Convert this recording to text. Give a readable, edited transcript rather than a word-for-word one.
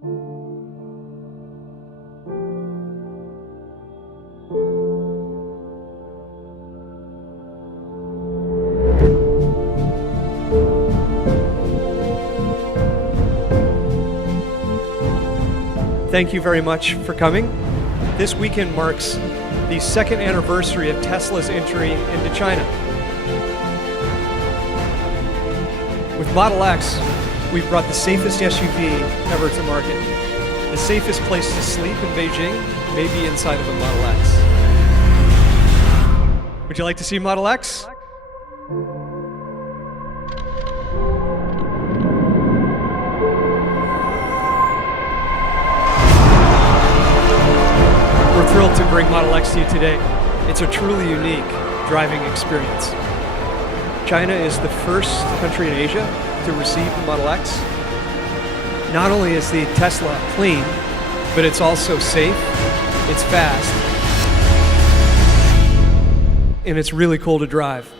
Thank you very much for coming. This weekend marks the second anniversary of Tesla's entry into China. With Model X, we've brought the safest SUV ever to market. The safest place to sleep in Beijing may be inside of a Model X. Would you like to see Model X? We're thrilled to bring Model X to you today. It's a truly unique driving experience. China is the first country in Asia to receive the Model X. Not only is the Tesla clean, but it's also safe, it's fast, and it's really cool to drive.